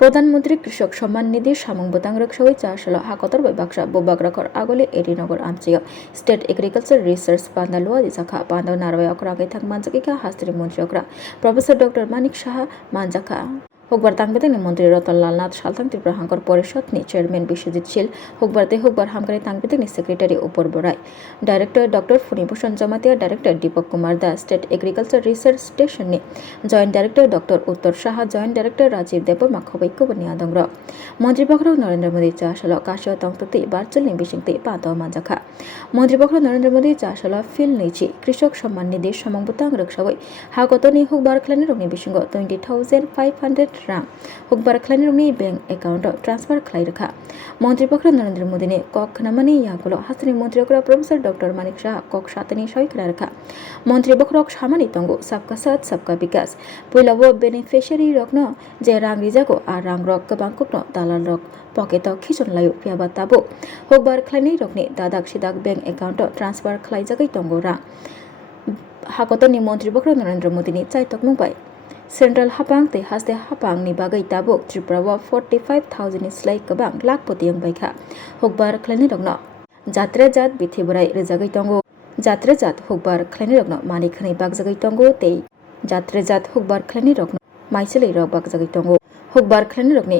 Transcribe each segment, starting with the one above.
প্রধানমন্ত্রী কৃষক সম্মান নিধি সামং বতাংরক সই চাষল হাকতর বাক্সা বোবাগ্রাখর আগলে এরিনগর আমচিয় স্টেট এগ্রিকালচার রিসার্চ পান্দালুয়া দিসাখা পান্দাও নারওয়াই অকরাঙ্গাই থাক মানজাকিকা হাস্ত্রী মন্ত্রী অকরা প্রফেসর ডক্টর মানিক সাহা মানজাখা হুকবার তাংবেদাংনি মন্ত্রী রতনলাল নাথ সালথাং ত্রিপুরা হাঙ্কর পরিষদনি চেয়ারম্যান বিশ্বজিৎ শীল হুকবার হামকারি তাংবেদাংনি সেক্রেটারি উপর বরাই director doctor Phanibhushan Jamatia director Dipak Kumar Das state agriculture research স্টেশননি joint director doctor Uttar Saha joint director Rajib Debbarma খবৈক্যবনি আদংর মন্ত্রীপক্ষ নরেন্দ্র মোদী চাষল কাশিও তংততি বার্চলনি বিশিংতি পাতাও মাজাখা মন্ত্রীপক্ষ নরেন্দ্র মোদী চাষল ফিল নিচি কৃষক সম্মান নিধি সমংবতাং রক্ষাবই হাগতনি হুকবার খ্লানি রংনি বিশিঙ্গ 20,500 রাং হুকবার খ্লানি রংনি ব্যাংক অ্যাকাউন্ট ট্রান্সফার খ্লাই রাখা মন্ত্রীপক্ষ নরেন্দ্র মোদীনে কক নামানি ইয়াগুলো হাসনি মন্ত্রী প্রফেসর ডক্টর মানিক শাহ কক সাতনি সৈকরা রাখা মন্ত্রীপক্ষ সামানি তঙ্গ সাবকা সাথ সাবকা বিকাশ পুইলাবো বেনিফিশিয়ারি রকন যে রাং রিজাগো আর রাং রক গোबांकुकनो दालाल रक पकेट खिचन लायो पियाबा ताबो হুকবার খ্লানি রকনি দাদাক সিদাক ব্যাংক অ্যাকাউন্ট ট্রান্সফার খ্লাইজাগै তঙ্গ রাং হাকতনি মন্ত্রীপক্ষ নরেন্দ্র মোদীনি চাইতক মুंबाय सेंट्रल हापांग ते हास्ते हापांग नि बागै ताबो त्रिपुरा 45,000 स्लाइ गोबां लाखपति बायखा হুকবার খ্লানি रकनो जात्रा जात बिथि बोराय रेजागै तंगो जात्रा जात হুকবার খ্লাनि रकनो मानिखनै बागजागै तंगो ते जात्रा जात হুকবার খ্লাनि रकनो माइसेलै रक बागजागै तंगो হুকবার খ্লাनि रकनि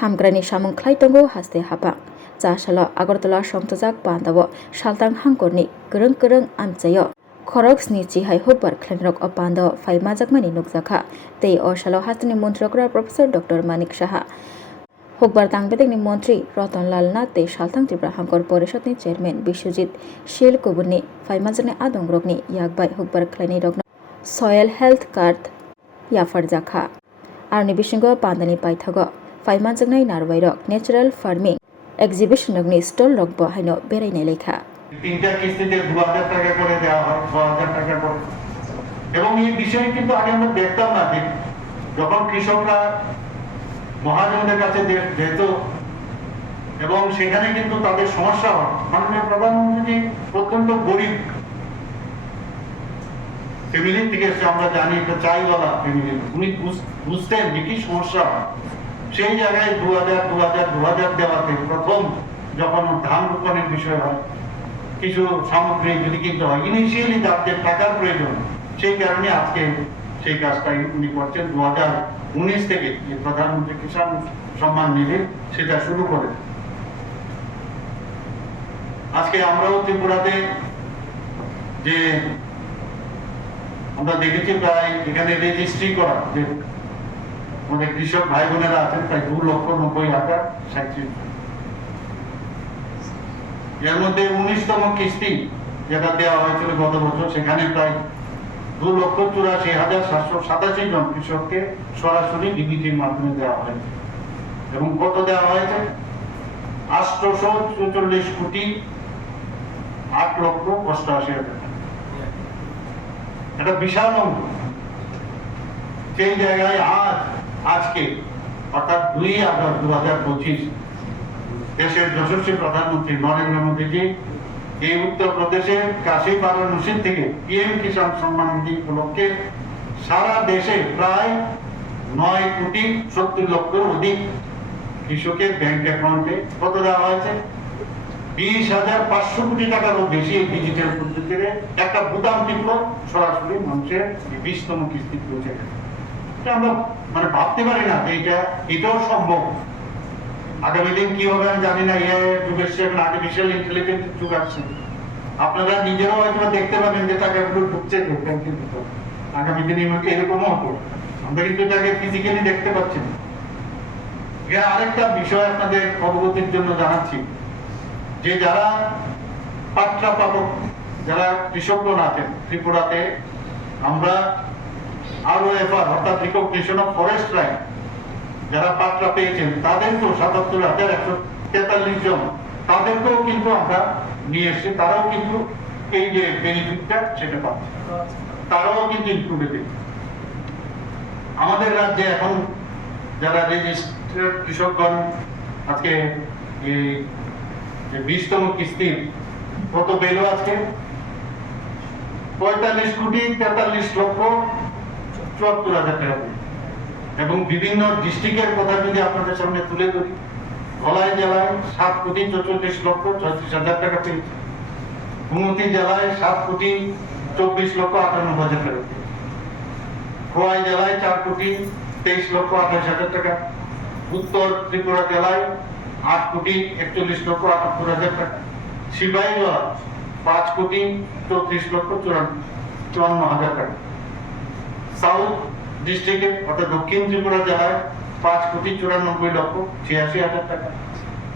हामग्रानि सामुं ख्लाइ तंगो हास्ते हापां चासल आगरतला संतजाक बान्दाव सालतां हांकरनि गोरों आमचायो खरक्सनि चिहाय হুকবার খ্লাनि रक अपान्द फाइमाजाकमानि नुकजाखा ते अशालो हास्तिनि मन्त्रीकरा प्रफेसर डक्टर मानिक साहा হুকবার तांगबेदांनि मन्त्री रतनलाल नाथ ते सालथां त्रिपुरा हांकर परिषदनि चेयरमैन बिश्वजित शील कुबुरनि फाइमाजानि आदंग्रकनि याकबाय হুকবার খ্লাनि रकनो सयल हेल्थ कार्ड याफार जाखा आरनि बिशिंगो पान्दानि पाइथागो फाइमाजांनाय नारवाय रक नेचारेल फार्मिंग एग्जिबिशन रकनि स्टल रक बहायनो बेरायनाय लेखा তিনটা কিস্তিতে 2000 টাকা করে দেওয়া হয় 6000 টাকা করে এবং এই বিষয়ে কিন্তু আগে আমরা দেখতাম না যে যখন কৃষকরা মহাজনদের কাছে যেত এবং সেখানে কিন্তু তাদের সমস্যা হয় মাননীয় প্রধানমন্ত্রী অত্যন্ত গরিব ফ্যামিলি থেকে এসে আমরা জানি এটা চাইওয়ালা ফ্যামিলি উনি বুঝতেন যে কি সমস্যা হয় সেই জায়গায় 2000 দেওয়াতে প্রথম যখন ধান রোপণের বিষয় হয় কিছু সামগ্রী যদি কিনতে হয় ইনিশিয়ালি তাদের টাকার প্রয়োজন সেই কারণে আজকে সেই কাজটাই উনি করছেন 2019 থেকে যে প্রধানমন্ত্রী কিষাণ সম্মান নিধি সেটা শুরু করে আজকে আমরাও ত্রিপুরাতে যে আমরা দেখেছি প্রায় এখানে রেজিস্ট্রি করা যে আমাদের কৃষক ভাই বোনেরা আছেন প্রায় 2,90,000 এর মধ্যে 19তম কিস্তি যেটা দেওয়া হয়েছিল গত বছর সেখানে প্রায় 2,84,787 জন কৃষককে সরাসরি ডিবিটির মাধ্যমে দেওয়া হয়েছে এবং কত দেওয়া হয়েছে 844 কোটি 8,88,000 টাকা এটা বিশাল অঙ্ক সেই জায়গায় আজকে অর্থাৎ 2 আগস্ট 2025 দেশের যশস্বী প্রধানমন্ত্রী নরেন্দ্র মোদীজি এই উত্তরপ্রদেশের কাশী বারাণসী থেকে পিএম কিষাণ সম্মান নিধি উপলক্ষে সারা দেশে প্রায় 9,70,00,000 অধিক কৃষকের ব্যাংক অ্যাকাউন্টে কত দেওয়া হয়েছে 20,500 কোটি টাকারও বেশি ডিজিটাল পদ্ধতিতে একটা বুতাম টিপল সরাসরি মানুষের 20তম কিস্তি পৌঁছে গেছে আমরা মানে ভাবতে পারি না যে এটাও সম্ভব আগামী দিন কি হবে আমি জানি না যুগের সেখানে আর্টিফিশিয়াল ইন্টেলিজেন্স যুগ আসছে আপনারা নিজেরাও হয়তো দেখতে পাবেন যে টাকাগুলো ঢুকছে ব্যাংকের ভিতর আগামী দিনে এরকমও হতো আমরা কিন্তু এটাকে ফিজিক্যালি দেখতে পাচ্ছি না আরেকটা বিষয় আপনাদের অবগতির জন্য জানাচ্ছি যে যারা পাট্টা পাবক যারা কৃষকগণ আছেন ত্রিপুরাতে আমরা ROFR অর্থাৎ রিকগনিশন অফ ফরেস্ট রাইট যারা পাট্টা পেয়েছেন তাদেরকেও 77,143 জন তাদেরকেও কিন্তু আমরা নিয়ে এসেছি তারাও কিন্তু এই যে বেনিফিটটা সেটা পাচ্ছে তারাও কিন্তু ইনক্লুডেড আমাদের রাজ্যে এখন যারা রেজিস্টার্ড কৃষকগণ আজকে এই 20তম কিস্তির কত পেল আজকে 45,43,74,000 টাকা এবং বিভিন্ন ডিস্ট্রিক্টের কথা যদি আপনাদের সামনে তুলে ধরি, ধলাই জেলায় 7,44,34,36,000 টাকা পেয়েছে, গোমতী জেলায় 7,24,58,000 টাকা, খোয়াই জেলায় 4,23,28,000 টাকা, উত্তর ত্রিপুরা জেলায় 8,41,78,000 টাকা, সিপাহীজলা 5,34,54,000 টাকা, সাউথ ডিস্ট্রিক্টে অর্থাৎ দক্ষিণ ত্রিপুরা জেলায় 5,94,86,000 টাকা,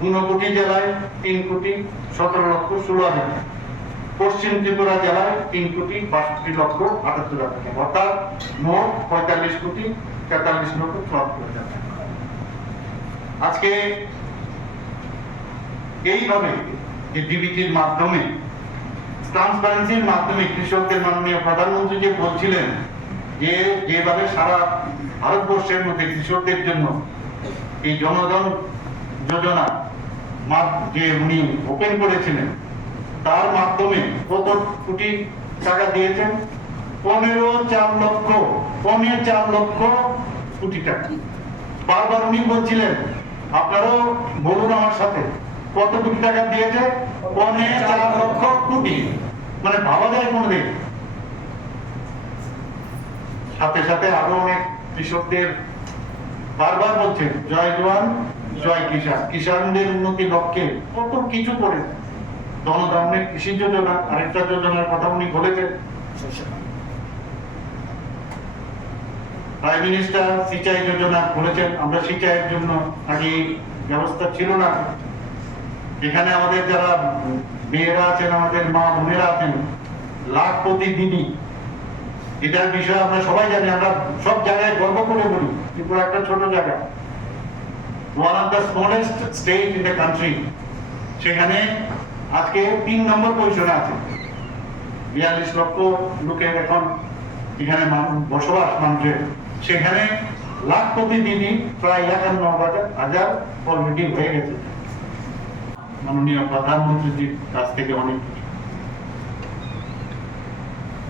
ঊনকোটি জেলায় 3,17,16,16,000 টাকা, পশ্চিম ত্রিপুরা জেলায় 3,62,78,000 টাকা, অর্থাৎ মোট 45,43,74,000 টাকা। আজকে এইভাবে যে ডিবিটির মাধ্যমে, ট্রান্সপারেন্সির মাধ্যমে কৃষকদের মাননীয় প্রধানমন্ত্রী যে বলছিলেন যে যেভাবে সারা ভারতবর্ষের মধ্যে কৃষকদের জন্য এই জনধন যোজনা যে উনি ওপেন করেছিলেন, তার মাধ্যমে কত কোটি টাকা দিয়েছেন? 4 লক্ষ কোটি টাকা। বারবার উনি বলছিলেন, আপনারাও বলুন আমার সাথে, কত কোটি টাকা দিয়েছে? 4 লক্ষ কোটি। মানে ভাবা যায় কোনদিন? সাথে সাথে আরো অনেক কৃষকদের বারবার বলছেন জয় জওয়ান জয় কিষান, কিষানদের উন্নতি লক্ষ্যে কত কিছু করে। জনধনের কৃষি যোজনা, আরেকটা যোজনার কথা উনি বলেছেন। প্রাইম মিনিস্টার সিঁচাই যোজনা বলেছেন, আমরা সিঁচাইয়ের জন্য আগে ব্যবস্থা ছিল না। এখানে আমাদের যারা মেয়েরা আছেন, আমাদের মা বোনেরা আছেন, লাখপতি দিদি, এটার বিষয়ে আমরা সবাই জানি, আমরা সব জায়গায় গর্ব করে বলি। ত্রিপুরা একটা ছোট জায়গা, one of the smallest state in the country, সেখানে আজকে 3 নম্বর পজিশনে আছে। 42 লক্ষ লোকের এখন এখানে বসবাস মানুষের, সেখানে লাখপতি দিদি প্রায় 51,000 অলরেডি হয়ে গেছে। মাননীয় প্রধানমন্ত্রীজির কাছ থেকে অনেক কিছু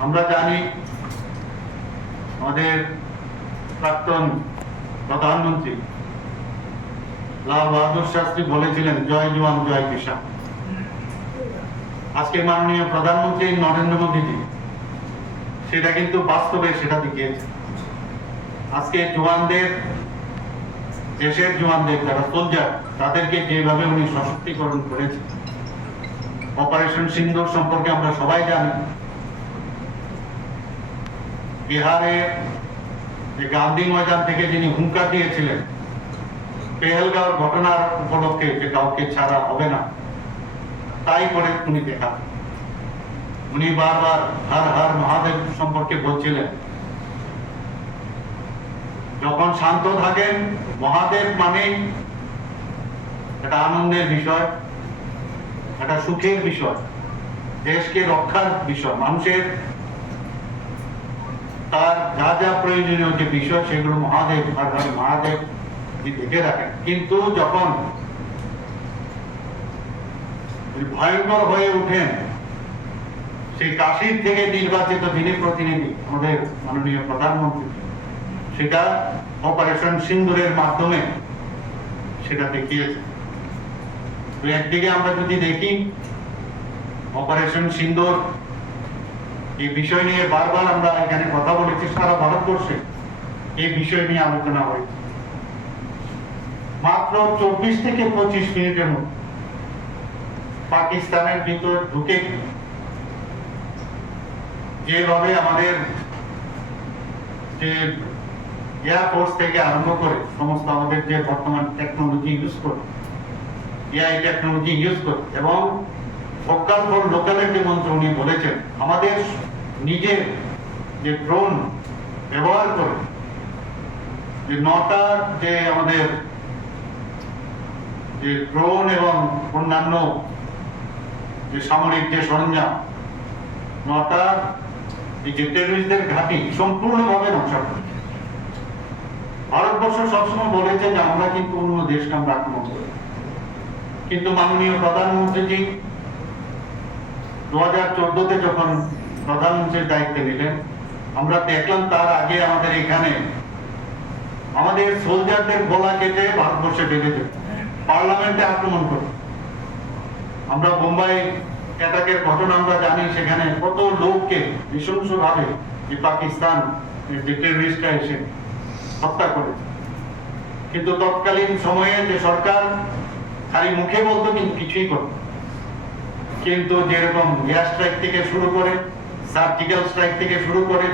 আমরা জানি। আমাদের প্রাক্তন প্রধানমন্ত্রী লাল বাহাদুর শাস্ত্রী বলেছিলেন জয় জওয়ান জয় কিষান। আজকে মাননীয় প্রধানমন্ত্রী নরেন্দ্র মোদীজি সেটা কিন্তু বাস্তবে সেটা দেখিয়েছে। আজকে জওয়ানদের, দেশের জওয়ানদের যারা সোলজার, তাদেরকে যেভাবে উনি সশক্তিকরণ করেছে। অপারেশন সিন্দুর সম্পর্কে আমরা সবাই জানি। বিহারে যে গান্ধী ময়দান থেকে যিনি হুঙ্কার দিয়েছিলেন পেহেলগাঁও ঘটনার উপলক্ষে যে কাউকে ছাড়া হবে না, তাই করে উনি দেখা। উনি বারবার হর হর মহাদেব সম্পর্কে বলছিলেন। যখন শান্ত থাকেন, মহাদেব মানেই একটা আনন্দের বিষয়, একটা সুখের বিষয়, দেশকে রক্ষার বিষয়, মানুষের তার যা যা প্রয়োজনীয় যে বিষয় সেগুলো মহাদেব হর হর মহাদেব দেখে রাখেন। কিন্তু যখন ভয়ঙ্কর হয়ে উঠেন, সেই কাশীর থেকে নির্বাচিত যিনি প্রতিনিধি আমাদের মাননীয় প্রধানমন্ত্রী, সেটা অপারেশন সিন্দুরের মাধ্যমে সেটা দেখিয়েছে। তো একদিকে আমরা যদি দেখি অপারেশন সিন্দুর এই বিষয় নিয়ে বারবার আমরা এখানে কথা বলেছি, সারা ভারতবর্ষে এই বিষয় নিয়ে আলোচনা হয়েছে। মাত্র 24 থেকে 25 মিনিটের মধ্যে পাকিস্তানের ভিতর ঢুকে যেভাবে আমাদের যে এয়ারফোর্স থেকে আরম্ভ করে সমস্ত আমাদের যে বর্তমান টেকনোলজি ইউজ করে, এআই টেকনোলজি ইউজ করে, এবং ভোকাল ফর লোকালের যে মন্ত্র উনি বলেছেন, আমাদের নিজের যে ড্রোন ব্যবহার করে যে 9টা যে আমাদের যে ড্রোন এবং অন্যান্য যে সামরিক যে সরঞ্জাম, 9টা এই যে টেররিস্টদের ঘাঁটি সম্পূর্ণভাবে ধ্বংস করে। ভারতবর্ষ সবসময় বলেছে যে আমরা কিন্তু অন্য দেশকে আমরা আক্রমণ করি, কিন্তু মাননীয় প্রধানমন্ত্রীজি 2014-তে যখন প্রধানমন্ত্রীর দায়িত্ব নিলেন, আমরা দেখলাম তার আগে আমাদের এখানে আমাদের সোলজারদের গলা কেটে ভারতবর্ষে বেঁধে দেবে, পার্লামেন্টে আক্রমণ করে। আমরা বোম্বাই অ্যাটাকের ঘটনা আমরা জানি, সেখানে কত লোককে নৃশংসভাবে যে পাকিস্তান যে টেররিস্টরা এসে হত্যা করেছে। কিন্তু তৎকালীন সময়ে যে সরকার খালি মুখে বলতো কিন্তু কিছুই করত। কিন্তু যেরকম এয়ার স্ট্রাইক থেকে শুরু করে, সার্জিক্যাল স্ট্রাইক থেকে শুরু করে,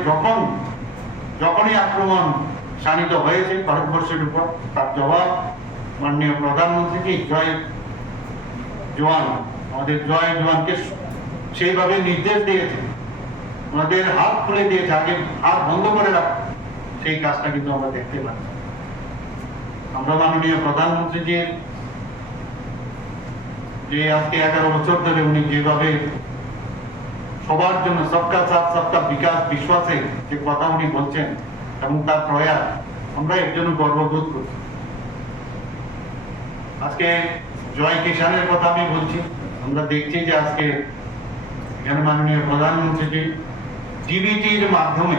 যখনই আক্রমণ শানিত হয়েছে ভারতবর্ষের উপর, তার জবাব মাননীয় প্রধানমন্ত্রী জয় জওয়ান, আমাদের জয় জওয়ানকে সেইভাবে নির্দেশ দিয়েছে, ওনাদের হাত খুলে দিয়েছে, আগে হাত বন্ধ করে রাখ। সেই কাজটা কিন্তু আমরা দেখতে পাচ্ছি। আমরা মাননীয় প্রধানমন্ত্রীজির যে আজকে 11 বছর ধরে উনি যেভাবে সবার জন্য সবকা সাথ সবকা বিকাশ বিশ্বাসে যে কথা উনি বলছেন এবং তার প্রয়াস, আমরা এর জন্য গর্ববোধ করছি। আজকে জয় কিষানের কথা আমি বলছি, আমরা দেখছি যে আজকে এখানে মাননীয় প্রধানমন্ত্রী ডিবিটির মাধ্যমে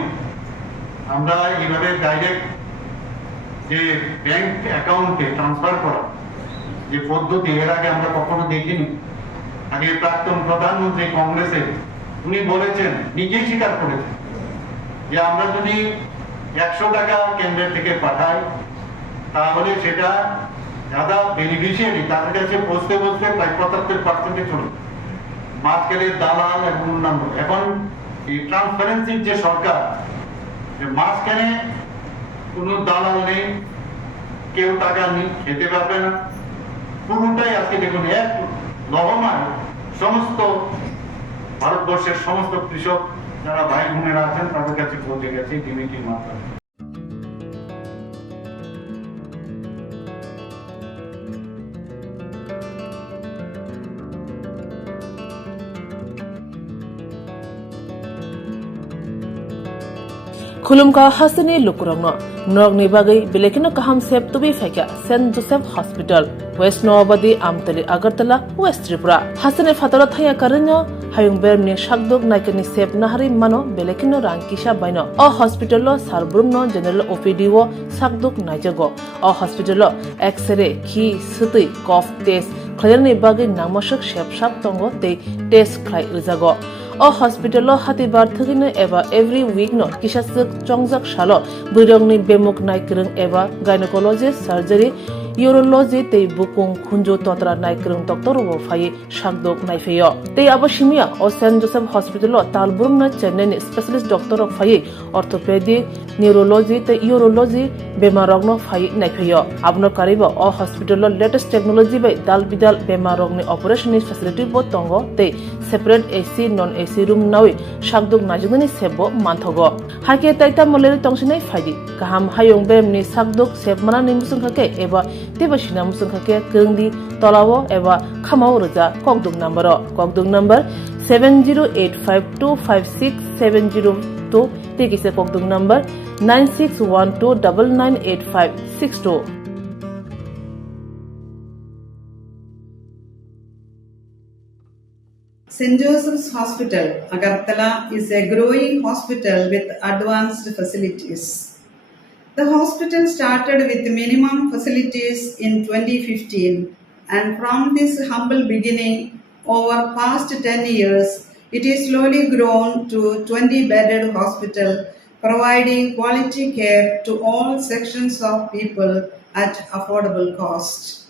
আমরা এইভাবে ডাইরেক্ট যে ব্যাংক অ্যাকাউন্টে ট্রান্সফার করা যে পদ্ধতি, এর আগে আমরা কখনো দেখিনি। আগে প্রাক্তন প্রধানমন্ত্রী কংগ্রেসের উনি বলেছেন, নিজেই স্বীকার করেছেন যে আমরা যদি 100 টাকা কেন্দ্রের থেকে পাঠাই তাহলে সেটা যারা বেনিফিশিয়ারি তাদের কাছে বসতে প্রায় 75% চলে, মাঝখানে দালাল এবং অন্যান্য। এখন এই ট্রান্সপারেন্সির যে সরকার, যে মাঝখানে কোনো দালাল নেই, কেউ টাকা খেতে পারবে না, পুরোটাই আজকে দেখুন এক লহমায় সমস্ত ভারতবর্ষের সমস্ত কৃষক যারা ভাই বোনেরা আছেন তাদের কাছে পৌঁছে গেছে ডিবিটির মাধ্যমে। खुलुमका हासने लुकुरंगनो नरगनि बागै बेलेकिनो काहाम सेब तुबि फाइका saint Joseph hospital west Nawabadi Amtali Agartala west Tripura हासने फातरा थाया करनो हायुं बेरमनि शाकदुक नायकनि सेब नाहारि मानो बेलेकिनो रांकिसा बायनो अ हॉस्पिटलो सारब्रुमनो जनरल ओपीडी वो शाकदुक नायजगो अ हॉस्पिटलो एक्सरे खि सुतै कफ टेस्ट खयरनि बागै नामसक सेबसाब तंगो ते टेस्ट खलाय रिजागो अ हॉस्पिटलो हातिबार थगिनो एबा एवरी वीक नो किसासक चंगजाक सालो बुरंगनि बेमुक नायक्रं एबा गायनेकोलॉजिस्ट सर्जरी यूरोलॉजी ते बुकुं खुंजो तोत्रा नायक्रं डॉक्टर वो फाये शाकदोक नायफेयो ते आबशिमिया अ सेंट जोसेफ हॉस्पिटलो तालबुरमनो चेन्नईनि स्पेशलिस्ट डॉक्टर फाये ऑर्थोपेडिक न्यूरोलॉजी ते यूरोलॉजी बेमारगनो फाये नायफेयो आबनो कारिबो अ हॉस्पिटलो लेटेस्ट टेक्नोलॉजी बाय दाल बिदाल बेमारगनि ऑपरेशन फैसिलिटी बो तंगो ते separate AC non AC room नावि शाकदुक नाजुगनि सेबो मानथगो हाके ताइता मलेरि तंसिनै फायदि गाहाम हायुं बेमनि शाकदुक सेबमाना निमुसुंखाके एबा तेबसिना मुसुंखाके गंदि तलावो एबा खामाव रजा ककदुक number 7085256702 तेकिसे ककदुक number 9612998562 St. Joseph's Hospital, Agartala is a growing hospital with advanced facilities. The hospital started with minimum facilities in 2015, and from this humble beginning, over past 10 years, it is slowly grown to 20-bedded hospital, providing quality care to all sections of people at affordable cost.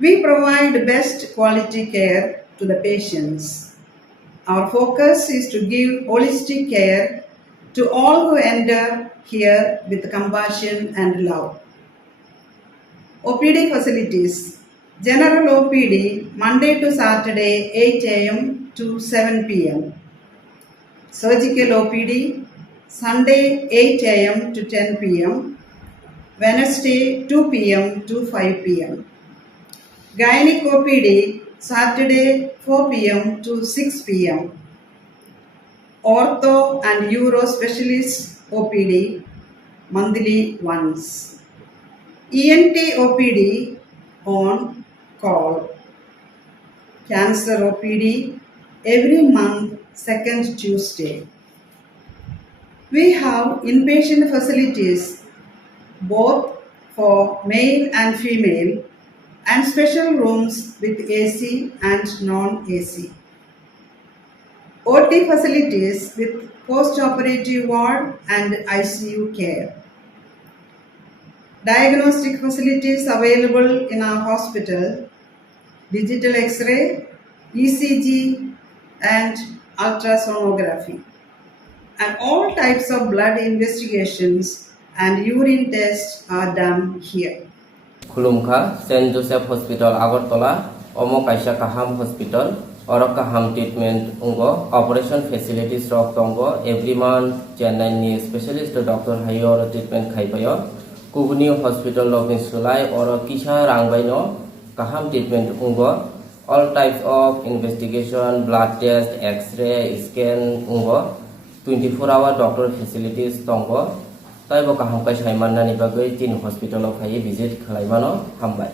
We provide best quality care to the patients. Our focus is to give holistic care to all who enter here with compassion and love. OPD facilities. General OPD Monday to Saturday 8 a.m. to 7 p.m. Surgical OPD Sunday 8 a.m. to 10 p.m. Wednesday 2 p.m. to 5 p.m. Gynec OPD Saturday 4 p.m. to 6 p.m. Ortho and Uro Specialist OPD monthly once. ENT OPD on call. Cancer OPD every month second Tuesday. We have inpatient facilities both for male and female, and special rooms with AC and non-AC. OT facilities with post-operative ward and ICU care. Diagnostic facilities available in our hospital, digital X-ray, ECG and ultrasonography. And all types of blood investigations and urine tests are done here. Khulumkha, St. Joseph Hospital, Agartala, Omo Kaisha Kaham Hospital, Ora Kaham treatment ungo, operation facilities rock tongo, every month, Chennai specialist doctor Hayor treatment Kaipayo, Kubuni Hospital of Insulai, or Kisha Rangbaino, Kaham treatment ungo, all types of investigation, blood test, X-ray, scan ungo, 24-hour doctor facilities tongo, Taibo Kaham Kai Shaiman Nani Bagai, Tin Hospital of Hai visit Kalaimano, Hambai.